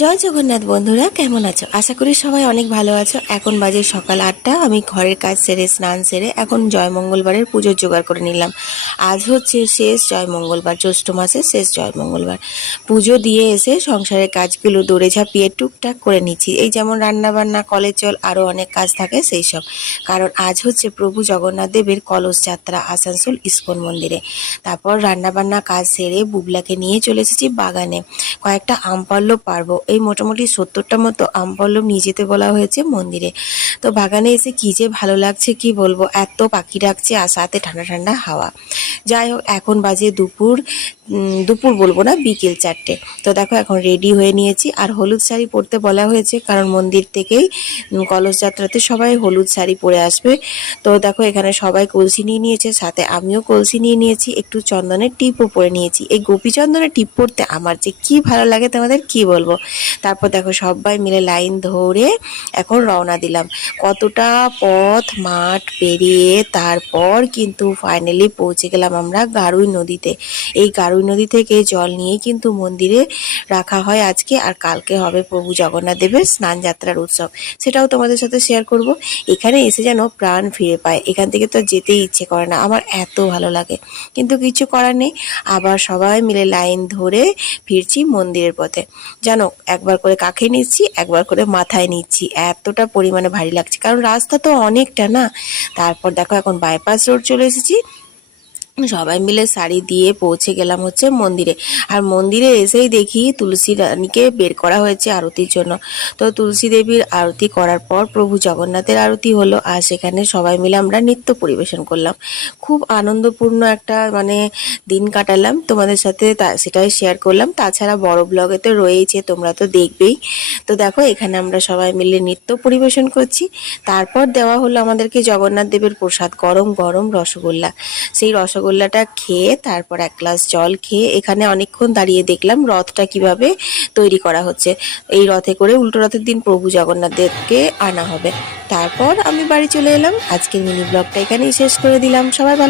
জয় জগন্নাথ বন্ধুরা, কেমন আছো? আশা করি সবাই অনেক ভালো আছো। এখন বাজে সকাল 8টা। আমি ঘরের কাজ সেরে স্নান সেরে এখন জয় মঙ্গলবারের পুজোর জোগাড় করে নিলাম। আজ হচ্ছে শেষ জয় মঙ্গলবার, জ্যৈষ্ঠ মাসের শেষ জয় মঙ্গলবার। পুজো দিয়ে এসে সংসারের কাজগুলো দৌড়ে ঝাঁপিয়ে টুকটাক করে নিচ্ছি। এই যেমন রান্না বান্না, কলের জল, আরও অনেক কাজ থাকে সেই সব। কারণ আজ হচ্ছে প্রভু জগন্নাথ দেবের কলস যাত্রা আসানসোল ইস্কন মন্দিরে। তারপর রান্না বান্না কাজ সেরে বুবলাকে নিয়ে চলে এসেছি বাগানে। কয়েকটা আম পল্লব পারবো, এই মোটামুটি 70টা মতো আম পল্লব নিয়ে যেতে বলা হয়েছে মন্দিরে। তো বাগানে এসে কি যে ভালো লাগছে কি বলবো, এত পাখি ডাকছে আর সাথে ঠান্ডা ঠান্ডা হাওয়া। যাই হোক, এখন বাজে দুপুর বলবো না, বিকেল 4টে। তো দেখো এখন রেডি হয়ে নিয়েছি, আর হলুদ শাড়ি পরতে বলা হয়েছে কারণ মন্দির থেকেই কলস যাত্রাতে সবাই হলুদ শাড়ি পরে আসবে। তো দেখো এখানে সবাই কলসি নিয়ে নিয়েছে, সাথে আমিও কলসি নিয়ে নিয়েছি, একটু চন্দনের টিপও পরে নিয়েছি। এই গোপী চন্দনের টিপ পরতে আমার যে কি ভালো লাগে তোমাদের কি বলবো। তারপর দেখো সবাই মিলে লাইন ধরে এখন রওনা দিলাম। কতটা পথ মাঠ পেরিয়ে তারপর কিন্তু ফাইনালি পৌঁছে গেলাম আমরা গারুই নদীতে। এই গারুই নদী থেকে জল নিয়ে কিন্তু মন্দিরে রাখা হয় আজকে, আর কালকে হবে প্রভু জগন্নাথ দেবের স্নান যাত্রার উৎসব। সেটাও তোমাদের সাথে শেয়ার করব। এখানে এসে যেন প্রাণ ফিরে পায়, এখান থেকে তো যেতেই ইচ্ছে করে না, আমার এত ভালো লাগে। কিন্তু কিছু করার নেই, আবার সবাই মিলে লাইন ধরে ফিরছি মন্দিরের পথে। জানো, একবার করে কাঁখে নিচ্ছি, একবার করে মাথায় নিচ্ছি, এতটা পরিমাণে ভারী লাগছে কারণ রাস্তা তো অনেকটা না। তারপর দেখো এখন বাইপাস রোড চলে এসেছি। সবাই মিলে শাড়ি দিয়ে পৌঁছে গেলাম হচ্ছে মন্দিরে। আর মন্দিরে এসেই দেখি তুলসী রানীকে বের করা হয়েছে আরতির জন্য। তো তুলসী দেবীর আরতি করার পর প্রভু জগন্নাথের আরতি হলো, আর সেখানে সবাই মিলে আমরা নৃত্য পরিবেশন করলাম। খুব আনন্দপূর্ণ একটা দিন কাটালাম তোমাদের সাথে, সেটাই শেয়ার করলাম। তাছাড়া বড় ব্লগে তো রয়েছে, তোমরা তো দেখবেই। তো দেখো এখানে আমরা সবাই মিলে নৃত্য পরিবেশন করছি। তারপর দেওয়া হলো আমাদেরকে জগন্নাথ দেবের প্রসাদ, গরম গরম রসগোল্লা। সেই রসগোল্লাটা খেয়ে তারপর এক গ্লাস জল খেয়ে এখানে অনেকক্ষণ দাঁড়িয়ে দেখলাম রথটা কিভাবে তৈরি করা হচ্ছে। এই রথে করে উল্টো রথের দিন প্রভু জগন্নাথ দেবকে আনা হবে। তারপর আমি বাড়ি চলে এলাম। আজকের মিনি ব্লগটা এখানেই শেষ করে দিলাম। সবাই ভালো